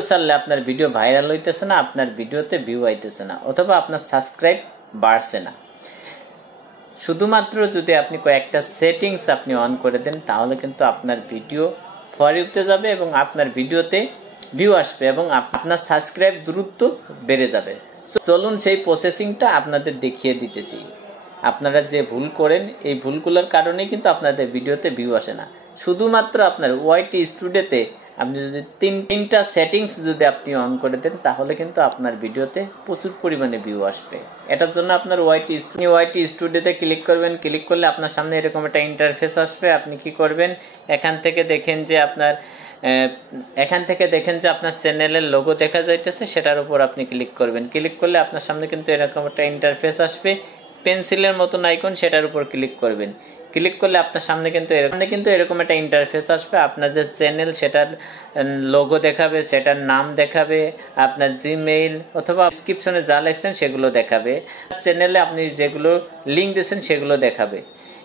ছাড়লে আপনার video viral হইতেছে না, আপনার ভিডিওতে ভিউ আইতেছে না, অথবা আপনার সাবস্ক্রাইব বাড়ছে না। শুধুমাত্র যদি আপনি কয়েকটা সেটিংস আপনি অন করে দেন, তাহলে কিন্তু আপনার ভিডিও ফর ইউতে যাবে এবং আপনার ভিডিওতে ভিউ আসবে এবং আপনার সাবস্ক্রাইব দ্রুত বেড়ে যাবে। চলুন সেই প্রসেসিংটা আপনাদের দেখিয়ে দিতেছি। আপনারা যে ভুল করেন, এই ভুলগুলোর কারণেই কিন্তু আপনাদের ভিডিওতে ভিউ আসে না। শুধুমাত্র আপনার ওয়াইটি স্টুডিওতে আপনি যদি তিনটা সেটিংস যদি আপনি অন করে দেন, তাহলে কিন্তু আপনার ভিডিওতে প্রচুর পরিমাণে ভিউ আসবে। এটার জন্য আপনার ওয়াইটি স্টুডিওতে ক্লিক করবেন। ক্লিক করলে আপনার সামনে এরকম একটা ইন্টারফেস আসবে। আপনি কি করবেন, এখান থেকে দেখেন যে আপনার চ্যানেলের লোগো দেখা যাইতেছে, সেটার উপর আপনি ক্লিক করবেন। ক্লিক করলে আপনার সামনে কিন্তু এরকম একটা ইন্টারফেস আসবে, পেন্সিলের মতন আইকন, সেটার উপর ক্লিক করবেন। ক্লিক করলে আপনার সামনে কিন্তু এরকম একটা ইন্টারফেস আসবে। আপনার যে চ্যানেল সেটার লোগো দেখাবে, সেটার নাম দেখাবে, আপনার জিমেইল অথবা ডেসক্রিপশনে যা লিখছেন সেগুলো দেখাবে, চ্যানেলে আপনি যেগুলো লিঙ্ক দিয়েছেন সেগুলো দেখাবে।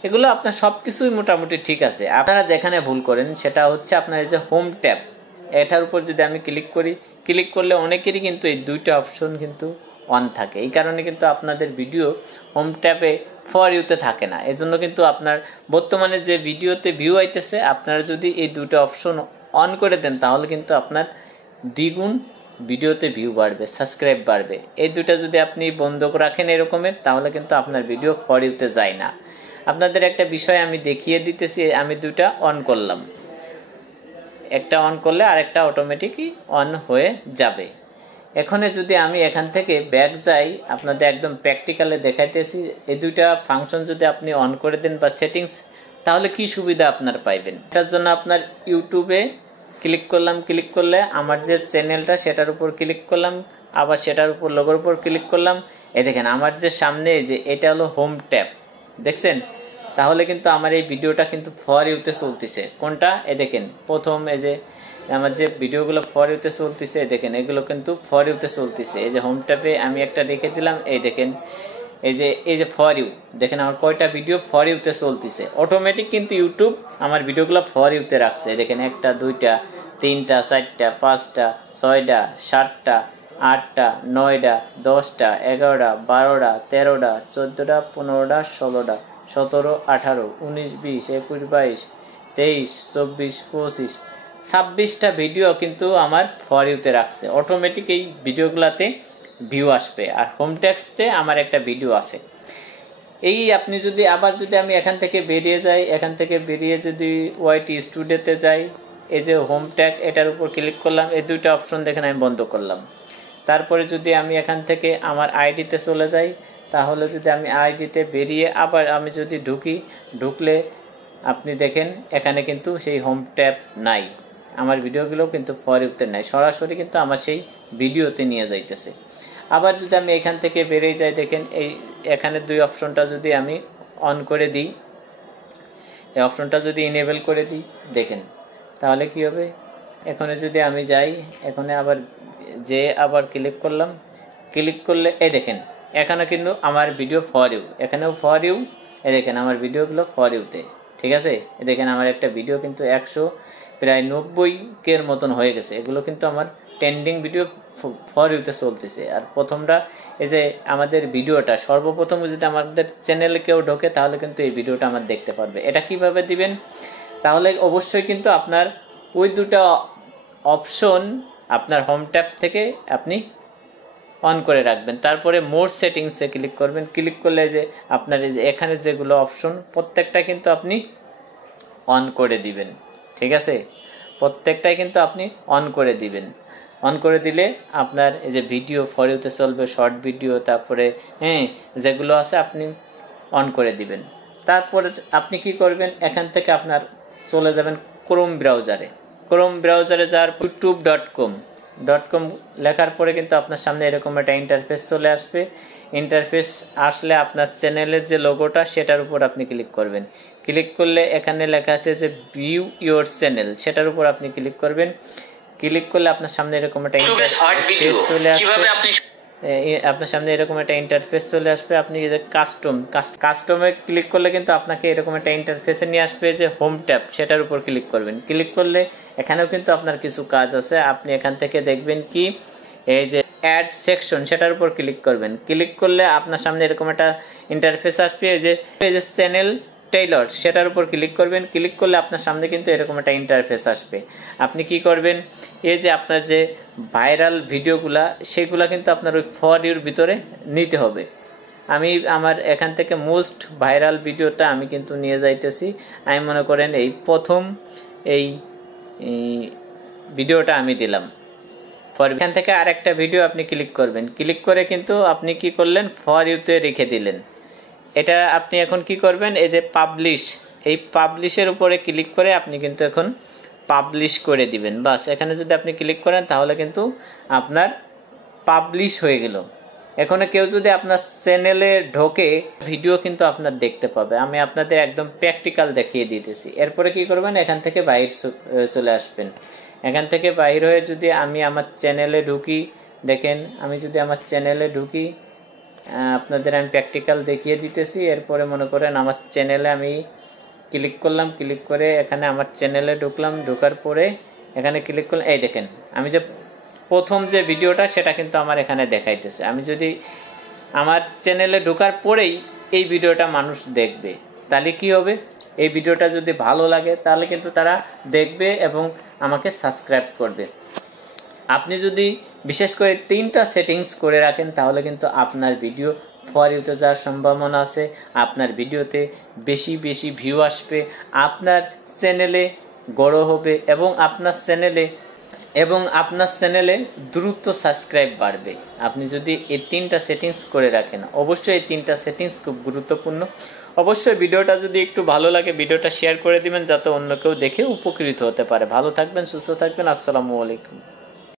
এগুলো আপনার সবকিছুই মোটামুটি ঠিক আছে। আপনারা যেখানে ভুল করেন সেটা হচ্ছে আপনার এই যে হোম ট্যাব, এটার উপর যদি আমি ক্লিক করি, ক্লিক করলে অনেকেরই কিন্তু এই দুইটা অপশন কিন্তু অন থাকে। এই কারণে কিন্তু আপনাদের ভিডিও হোম ট্যাবে ফর ইউতে থাকে না। এজন্য কিন্তু আপনার বর্তমানে যে ভিডিওতে ভিউ আইতেছে, আপনারা যদি এই দুটো অপশন অন করে দেন, তাহলে কিন্তু আপনার দ্বিগুণ ভিডিওতে ভিউ বাড়বে, সাবস্ক্রাইব বাড়বে। এই দুটা যদি আপনি বন্ধ রাখেন এরকমের, তাহলে কিন্তু আপনার ভিডিও ফর ইউতে যায় না। আপনাদের একটা বিষয় আমি দেখিয়ে দিতেছি। আমি দুটা অন করলাম, একটা অন করলে আরেকটা অটোমেটিকই অন হয়ে যাবে। এখন যদি আমি এখান থেকে ব্যাক যাই, আপনাদের একদম প্র্যাকটিক্যালে দেখাইতেছি। এই দুইটা ফাংশন যদি আপনি অন করে দেন বা সেটিংস, তাহলে কি সুবিধা আপনার পাইবেন। এটার জন্য আপনার ইউটিউবে ক্লিক করলাম, ক্লিক করলে আমার যে চ্যানেলটা সেটার উপর ক্লিক করলাম, আবার সেটার উপর লোগোর উপর ক্লিক করলাম। এই দেখেন আমার যে সামনে যে এটা হলো হোম ট্যাব, দেখছেন? তাহলে কিন্তু আমার এই ভিডিওটা কিন্তু ফর ইউতে চলতেছে। কোনটা? এই দেখেন প্রথম এই যে আমার যে ভিডিওগুলো ফর ইউতে চলতেছে, দেখেন এগুলো কিন্তু ফর ইউতে চলতেছে। এই যে হোম ট্যাবে আমি একটা রেখে দিলাম, এই দেখেন এই যে ফর ইউ, দেখেন আমার কয়টা ভিডিও ফর ইউতে চলতেছে। অটোমেটিক কিন্তু ইউটিউব আমার ভিডিওগুলো ফর ইউতে রাখছে। দেখেন একটা, দুইটা, তিনটা, চারটা, পাঁচটা, ছয়টা, সাতটা, আটটা, নয়টা, 10টা, 11টা, 12টা, 13টা, 14টা, 15টা, 16টা, 17, 18, 19, 20, 21, 22, 23, 24, 25, 26টা ভিডিও কিন্তু আমার ফর ইউতে রাখছে। অটোমেটিক এই ভিডিওগুলোতে ভিউ আসবে। আর হোম টেক্সটে আমার একটা ভিডিও আছে। এই আপনি যদি আমি এখান থেকে বেরিয়ে যাই, এখান থেকে বেরিয়ে যদি ওয়াইটি স্টুডিওতে যাই, এই যে হোম ট্যাগ, এটার উপর ক্লিক করলাম, এই দুইটা অপশন দেখেন আমি বন্ধ করলাম। তারপরে যদি আমি এখান থেকে আমার আইডিতে চলে যাই, তাহলে যদি আমি আইডিতে বেরিয়ে আবার আমি যদি ঢুকলে আপনি দেখেন এখানে কিন্তু সেই হোম ট্যাব নাই, আমার ভিডিওগুলো কিন্তু ফর ইউতে নাই, সরাসরি কিন্তু আমার সেই ভিডিওতে নিয়ে যাইতেছে। আবার যদি আমি এখান থেকে বেরিয়ে যাই, দেখেন এখানে দুই অপশনটা যদি আমি অন করে দিই, এই অপশনটা যদি ইনেবল করে দিই, দেখেন তাহলে কি হবে। এখানে যদি আমি যাই, এখানে আবার ক্লিক করলাম, ক্লিক করলে এই দেখেন এখানে কিন্তু আমার ভিডিও ফর ইউ, এখানেও ফর ইউ, এই দেখেন আমার ভিডিওগুলো ফর ইউতে, ঠিক আছে। দেখেন আমার একটা ভিডিও কিন্তু প্রায় 90K মতন হয়ে গেছে। এগুলো কিন্তু আমার ট্রেন্ডিং ভিডিও ফর ইউতে চলতেছে। আর প্রথমটা এই যে আমাদের ভিডিওটা সর্বপ্রথম যদি আমাদের চ্যানেলে কেউ ঢোকে, তাহলে কিন্তু এই ভিডিওটা আমার দেখতে পারবে। এটা কিভাবে দিবেন? তাহলে অবশ্যই কিন্তু আপনার ওই দুটো অপশন আপনার হোম ট্যাব থেকে আপনি অন করে রাখবেন। তারপরে মোর সেটিংসে ক্লিক করবেন। ক্লিক করলে যে আপনার এখানে যেগুলো অপশন প্রত্যেকটা কিন্তু আপনি অন করে দিবেন, ঠিক আছে। প্রত্যেকটাই কিন্তু আপনি অন করে দিবেন। অন করে দিলে আপনার এই যে ভিডিও ফর ইউতে চলবে, শর্ট ভিডিও, তারপরে যেগুলো আছে আপনি অন করে দিবেন। তারপরে আপনি কি করবেন, এখান থেকে আপনার চলে যাবেন ক্রোম ব্রাউজারে যাওয়ার youtube.com লেখার পরে কিন্তু আপনার সামনে এরকম একটা ইন্টারফেস চলে আসবে। ইন্টারফেস আসলে আপনার চ্যানেলের যে লোগোটা সেটার উপর আপনি ক্লিক করবেন। ক্লিক করলে এখানে লেখা আছে যে ভিউ ইওর চ্যানেল, সেটার উপর আপনি ক্লিক করবেন। ক্লিক করলে আপনার সামনে এরকম একটা ইন্টারফেস চলে আসবে। আপনার সামনে এরকম একটা ইন্টারফেস চলে আসবে। আপনি কাস্টমে ক্লিক করলে কিন্তু আপনাকে এরকম একটা ইন্টারফেসে নিয়ে আসবে যে হোম ট্যাব, সেটার উপর ক্লিক করবেন। ক্লিক করলে এখানেও কিন্তু আপনার কিছু কাজ আছে। আপনি এখান থেকে দেখবেন কি এই যে অ্যাড সেকশন, সেটার উপর ক্লিক করবেন। ক্লিক করলে আপনার সামনে এরকম একটা ইন্টারফেস আসবে। এই যে চ্যানেল টেইলর, সেটার উপর ক্লিক করবেন। ক্লিক করলে আপনার সামনে কিন্তু এরকম একটা ইন্টারফেস আসবে। আপনি কি করবেন, এই যে আপনার যে ভাইরাল ভিডিওগুলা, সেগুলা কিন্তু আপনার ওই ফর ইউর ভিতরে নিতে হবে। আমি আমার এখান থেকে মোস্ট ভাইরাল ভিডিওটা আমি কিন্তু নিয়ে যাইতেছি। আমি মনে করেন এই প্রথম এই ভিডিওটা আমি দিলাম। এখান থেকে আরেকটা ভিডিও আপনি ক্লিক করবেন। ক্লিক করে কিন্তু আপনি কি করলেন, ফর ইউতে রেখে দিলেন। এটা আপনি এখন কি করবেন, এই যে পাবলিশ, এই পাবলিশের উপরে ক্লিক করে আপনি কিন্তু এখন পাবলিশ করে দিবেন। বাস, এখানে যদি আপনি ক্লিক করেন তাহলে কিন্তু আপনার পাবলিশ হয়ে গেল। এখন কেউ যদি আপনার চ্যানেলে ঢোকে, ভিডিও কিন্তু আপনার দেখতে পাবে। আমি আপনাদের একদম প্র্যাকটিক্যাল দেখিয়ে দিতেছি। এরপরে কি করবেন, এখান থেকে বাইরে চলে আসবেন। এখান থেকে বাইর হয়ে যদি আমি আমার চ্যানেলে ঢুকি, দেখেন আমি যদি আমার চ্যানেলে ঢুকি, আপনাদের আমি প্র্যাকটিক্যাল দেখিয়ে দিতেছি। এরপরে মনে করেন আমার চ্যানেলে আমি ক্লিক করলাম, ক্লিক করে এখানে আমার চ্যানেলে ঢুকলাম। ঢোকার পরে এখানে ক্লিক করলাম, এই দেখেন আমি যে প্রথম যে ভিডিওটা সেটা কিন্তু আমার এখানে দেখাইতেছে। আমি যদি আমার চ্যানেলে ঢোকার পরেই এই ভিডিওটা মানুষ দেখবে, তাহলে কি হবে, এই ভিডিওটা যদি ভালো লাগে তাহলে কিন্তু তারা দেখবে এবং আমাকে সাবস্ক্রাইব করবে। আপনি যদি বিশেষ করে 3টা সেটিংস করে রাখেন তাহলে কিন্তু আপনার ভিডিও ফর ইউতে যাওয়ার সম্ভাবনা আছে। আপনার ভিডিওতে বেশি বেশি ভিউ আসবে, আপনার চ্যানেলে বড় হবে এবং আপনার চ্যানেলে দ্রুত সাবস্ক্রাইব বাড়বে। আপনি যদি এই 3টা সেটিংস করে রাখেন, অবশ্যই এই 3টা সেটিংস খুব গুরুত্বপূর্ণ। অবশ্যই ভিডিওটা যদি একটু ভালো লাগে ভিডিওটা শেয়ার করে দিবেন, যাতে অন্য কেউ দেখে উপকৃত হতে পারে। ভালো থাকবেন, সুস্থ থাকবেন। আসসালামু আলাইকুম।